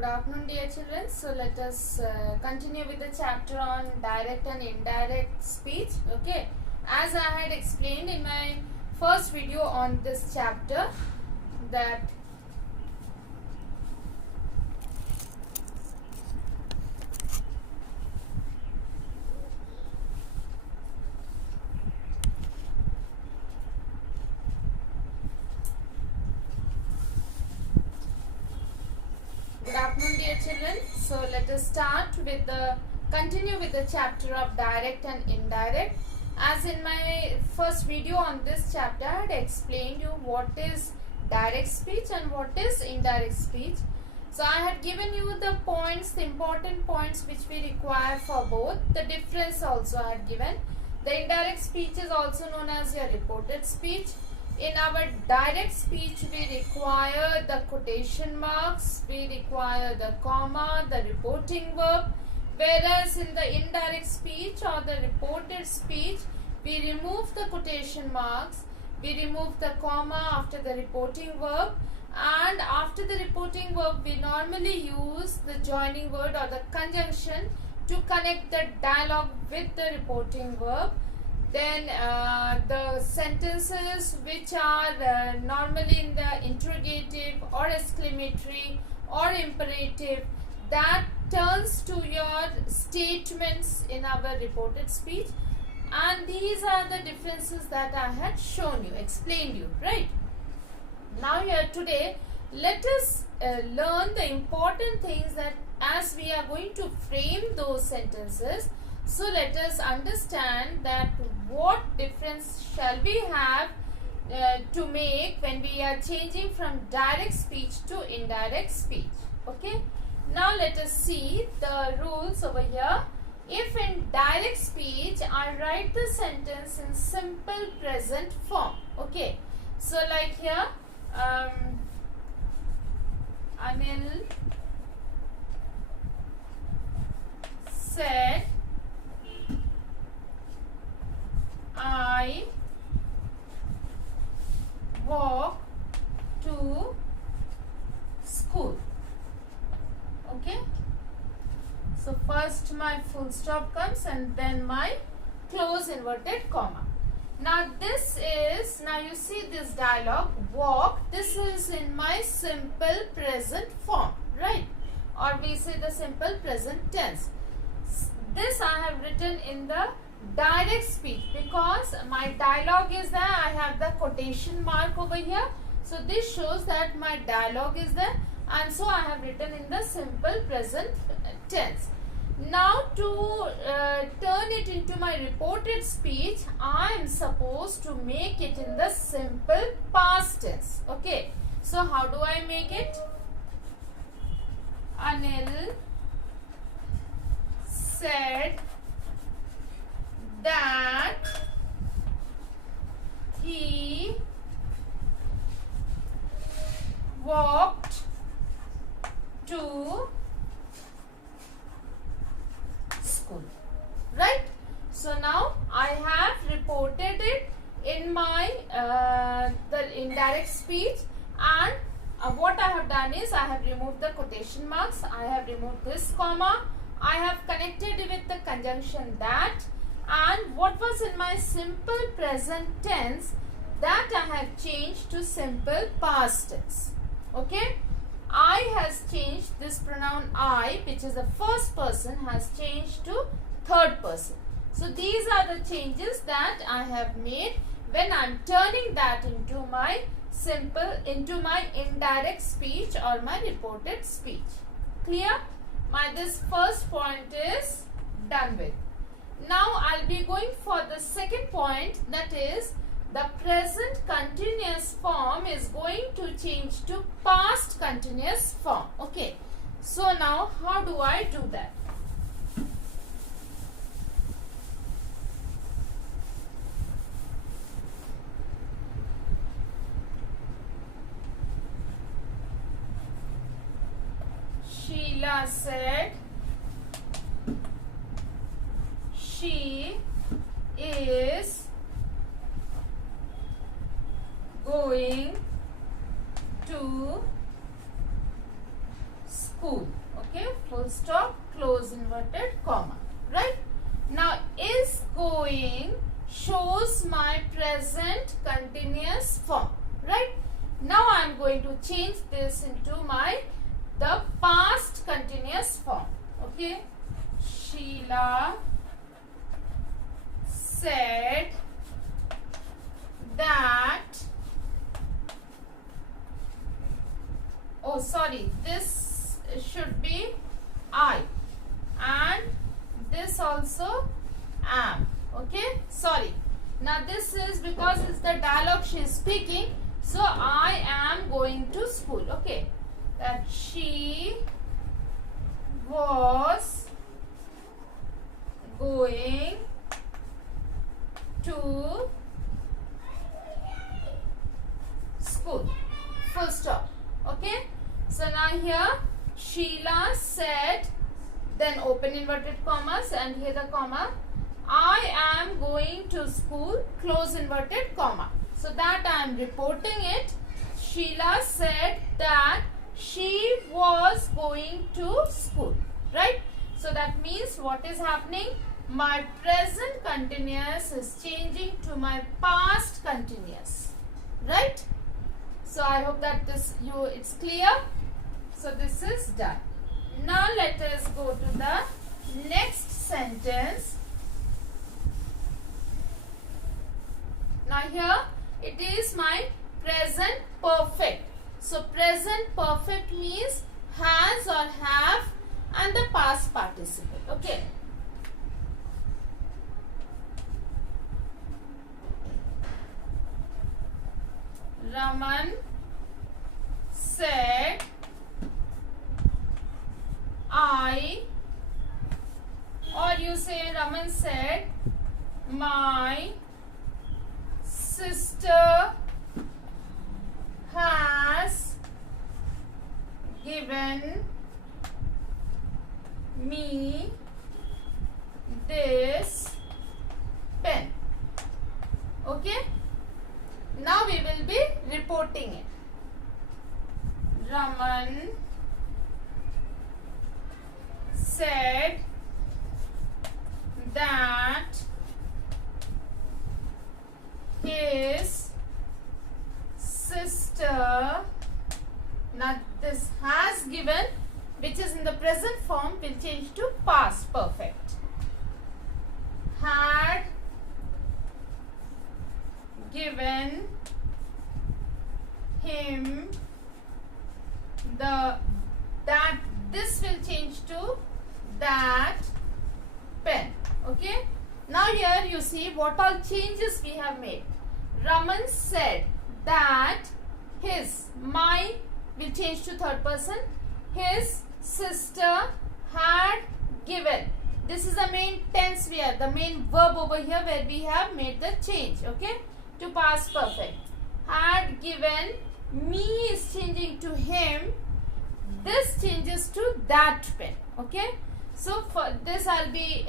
Good afternoon, dear children. So let us continue with the chapter on direct and indirect speech. Okay, as I had explained in my first video on this chapter, that good afternoon, dear children. So let us continue with the chapter of direct and indirect. As in my first video on this chapter, I had explained you what is direct speech and what is indirect speech. So I had given you the points, the important points which we require for both. The difference also I had given. The indirect speech is also known as your reported speech. In our direct speech, we require the quotation marks, we require the comma, the reporting verb. Whereas in the indirect speech or the reported speech, we remove the quotation marks, we remove the comma after the reporting verb, and after the reporting verb, we normally use the joining word or the conjunction to connect the dialogue with the reporting verb. Then the sentences which are normally in the interrogative or exclamatory or imperative, that turns to your statements in our reported speech. And these are the differences that I had shown you, explained you, right? Now here today, let us learn the important things that as we are going to frame those sentences. So let us understand that what difference shall we have to make when we are changing from direct speech to indirect speech. Okay. Now let us see the rules over here. If in direct speech I write the sentence in simple present form. Okay. So like here, Anil said, I walk to school. Okay. So first my full stop comes and then my close inverted comma. Now this is, now you see this dialogue, walk, this is in my simple present form, right? Or we say the simple present tense. This I have written in the direct speech because my dialogue is there. I have the quotation mark over here. So this shows that my dialogue is there, and so I have written in the simple present tense. Now to turn it into my reported speech, I am supposed to make it in the simple past tense. Okay. So how do I make it? Anil said that he walked to school, right? So now I have reported it in my the indirect speech, and what I have done is I have removed the quotation marks, I have removed this comma, I have connected it with the conjunction that, and what was in my simple present tense, that I have changed to simple past tense. Okay. I has changed, this pronoun I, which is the first person, has changed to third person. So these are the changes that I have made when I am turning that into my indirect speech or my reported speech. Clear? This first point is done with. Now I'll be going for the second point, that is the present continuous form is going to change to past continuous form. Okay. So now how do I do that? Sheila said she is going to school. school. Okay, full stop, close inverted comma. Right? Now is going shows my present continuous form. Right? Now I am going to change this into the past continuous form. Okay? Sheila said that, oh sorry, this should be I, and this also am. Okay, sorry. Now this is because it's the dialogue she is speaking, so I am going to school. Okay, that she was going to school. Full stop. Okay. So now here Sheila said, then open inverted commas, and here the comma. I am going to school, close inverted comma. So that I am reporting it. Sheila said that she was going to school. Right? So that means what is happening? My present continuous is changing to my past continuous. Right? So I hope that it's clear. So this is done. Now let us go to the next sentence. Now here it is my present perfect. So present perfect means has or have and the past participle. Okay. Raman said, I, or you say Raman said, my sister has given me this pen. Okay. Now we will be reporting it. Raman said that his sister, now this has given, which is in the present form, will change to past perfect. Had given him that, this will change to that pen. Okay. Now here you see what all changes we have made. Raman said that his, my will change to third person. His sister had given. This is the main tense we have, the main verb over here where we have made the change. Okay. To past perfect. Had given, me is changing to him, this changes to that pen. Okay. So for this I'll be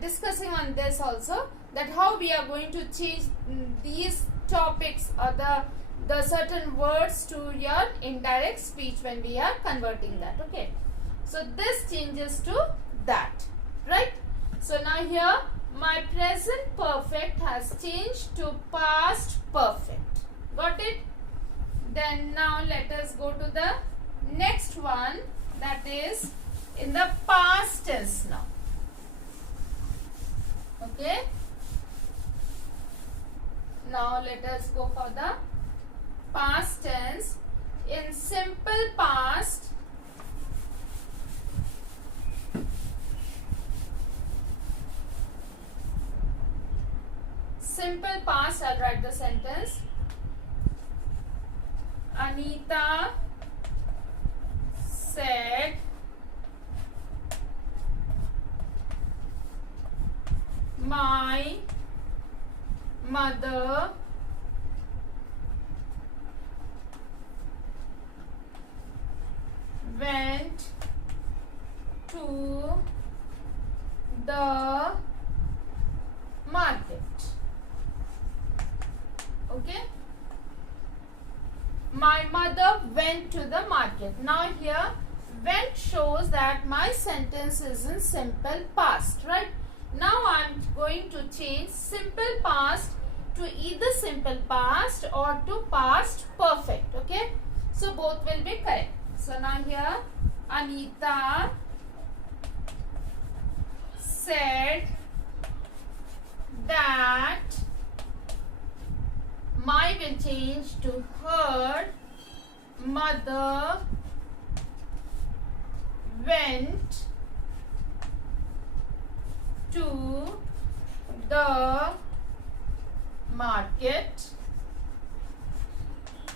discussing on this also, that how we are going to change these topics or the certain words to your indirect speech when we are converting that. Okay. So this changes to that. Right. So now here my present perfect has changed to past perfect. Got it? Then now let us go to the next one, that is in the past tense now. Okay. Now let us go for the past tense. In simple past, I'll write the sentence. Anita said my mother went to the market. Okay. My mother went to the market. Now here went suppose that my sentence is in simple past, right? Now I'm going to change simple past to either simple past or to past perfect, okay? So both will be correct. So now here, Anita said that my will change to her mother went to the market.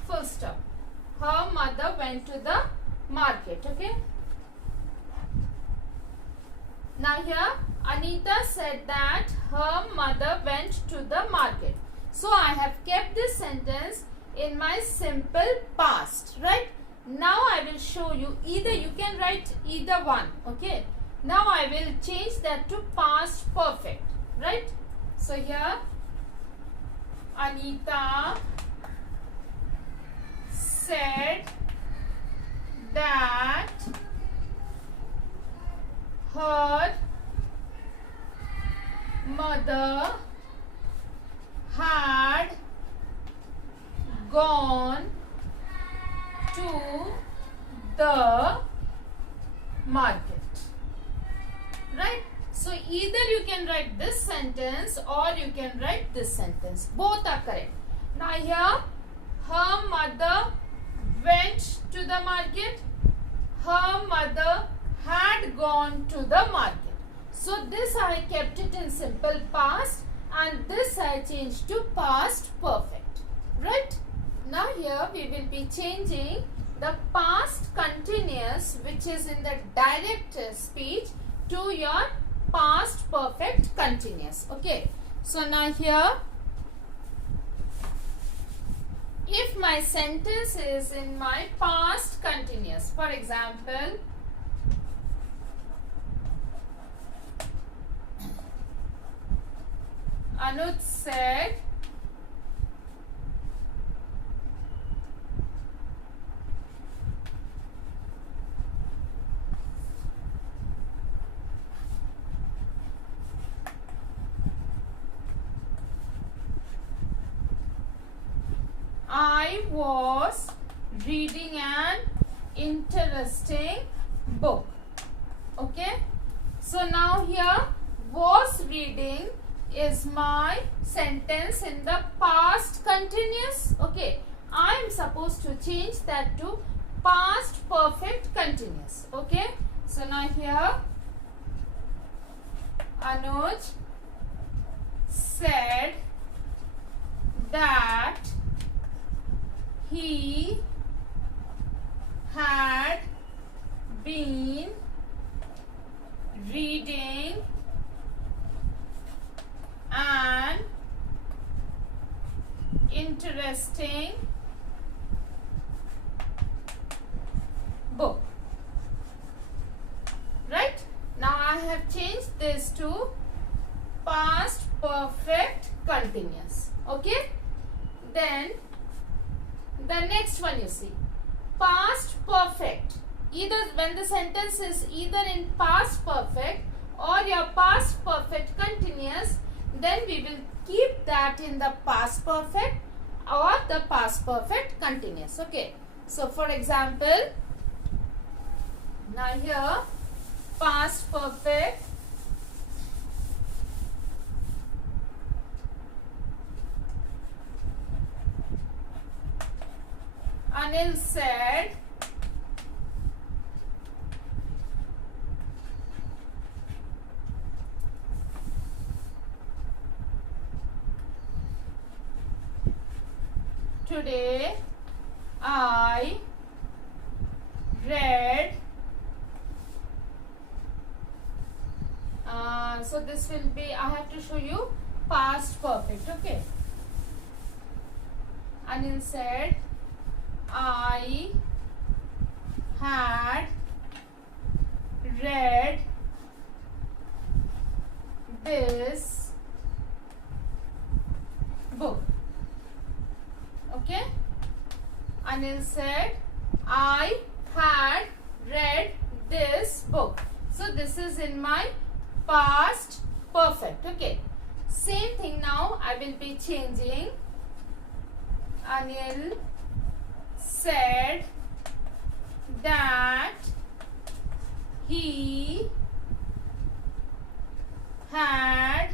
Full stop. Her mother went to the market, okay? Now here Anita said that her mother went to the market. So I have kept this sentence in my simple past, right? Now I will show you, either you can write either one, okay? Now I will change that to past perfect, right? So here Anita said that her mother had gone to the market, right? So either you can write this sentence or you can write this sentence. Both are correct. Now here, her mother went to the market. Her mother had gone to the market. So this I kept it in simple past and this I changed to past perfect, right? Now here we will be changing the past continuous, which is in the direct speech, to your past perfect continuous, okay? So now here, if my sentence is in my past continuous, for example, Anuj said I was reading an interesting book, okay? So now here, was reading is my sentence in the past continuous, okay? I am supposed to change that to past perfect continuous, okay? So now here, Anuj said that he had been reading an interesting book, right? Now I have changed this to past perfect continuous, okay? Then the next one, you see, past perfect. Either when the sentence is either in past perfect or your past perfect continuous, then we will keep that in the past perfect or the past perfect continuous, okay? So for example, now here, past perfect, Anil said today I read, so this will be, I have to show you past perfect, okay? Anil said I had read this book, okay? Anil said I had read this book. So this is in my past perfect. Okay. Same thing now I will be changing. Anil said that he had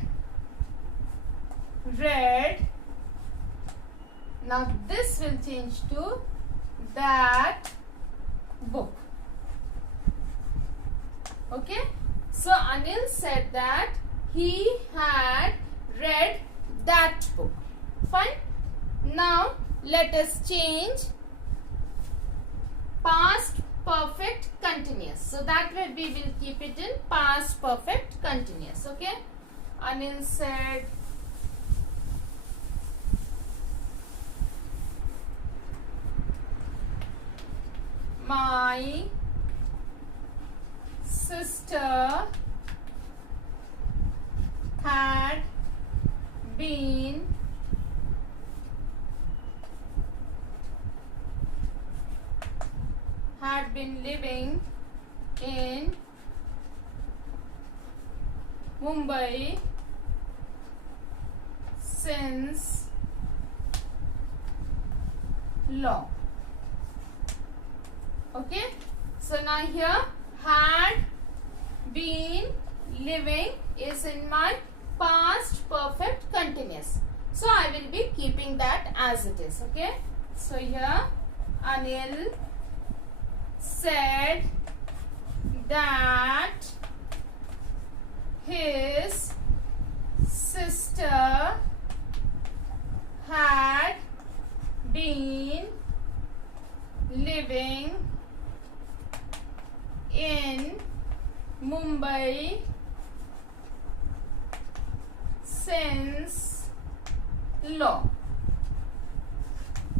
read. Now this will change to that book. Okay. So Anil said that he had read that book. Fine. Now let us change past perfect continuous. So that way we will keep it in past perfect continuous. Okay. Anil said my sister had been living in Mumbai since long. Okay. So now here had been living is in my past perfect continuous. So I will be keeping that as it is. Okay. So here Anil said that his sister had been living in Mumbai since long.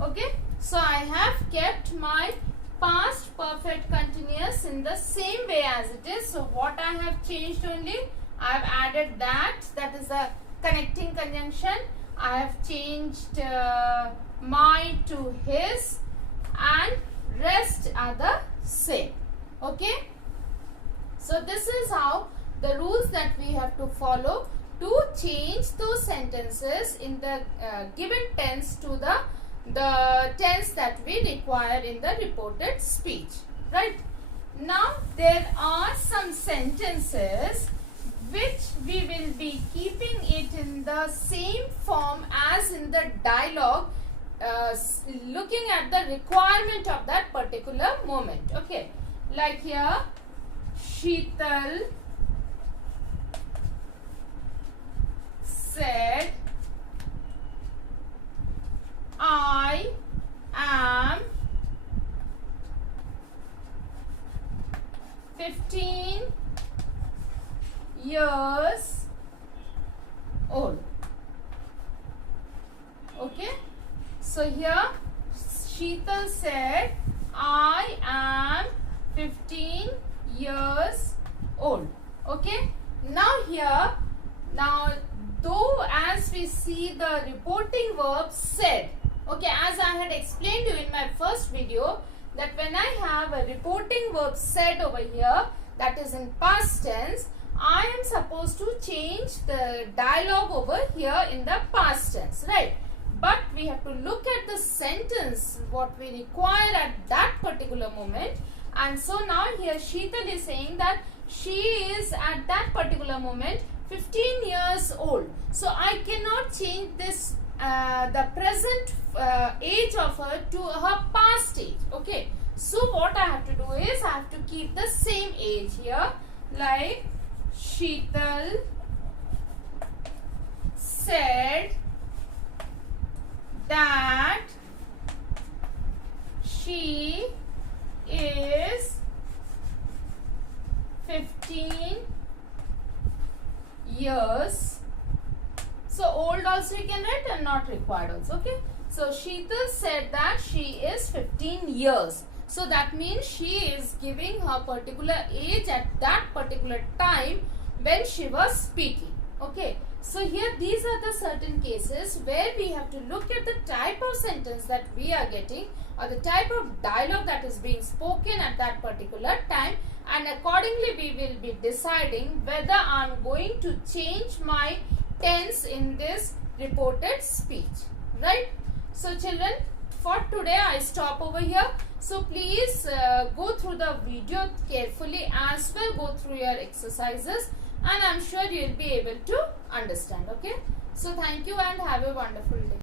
Okay. So I have kept my past perfect continuous in the same way as it is. So what I have changed only, I have added that is a connecting conjunction. I have changed my to his, and rest are the same. Okay. So this is how the rules that we have to follow to change those sentences in the given tense to the tense that we require in the reported speech. Right. Now there are some sentences which we will be keeping it in the same form as in the dialogue, looking at the requirement of that particular moment. Okay. Like here, Sheetal said, I am 15 years old. Okay. So here Sheetal said, I am 15 years old. Okay. Now here, though as we see the reporting verb said, okay, as I had explained to you in my first video, that when I have a reporting verb said over here, that is in past tense, I am supposed to change the dialogue over here in the past tense, right? But we have to look at the sentence, what we require at that particular moment. And so now here Sheetal is saying that she is at that particular moment 15 years old. So I cannot change this the present age of her to her past age. Okay. So what I have to do is I have to keep the same age here, like Sheetal said that she is 15 years. So old also you can write and not required also. Okay. So Sheetal said that she is 15 years. So that means she is giving her particular age at that particular time when she was speaking. Okay. So here these are the certain cases where we have to look at the type of sentence that we are getting or the type of dialogue that is being spoken at that particular time, and accordingly we will be deciding whether I am going to change my tense in this reported speech, right? So children, for today I stop over here. So please go through the video carefully as well, go through your exercises, and I'm sure you'll be able to understand. Okay, so thank you and have a wonderful day.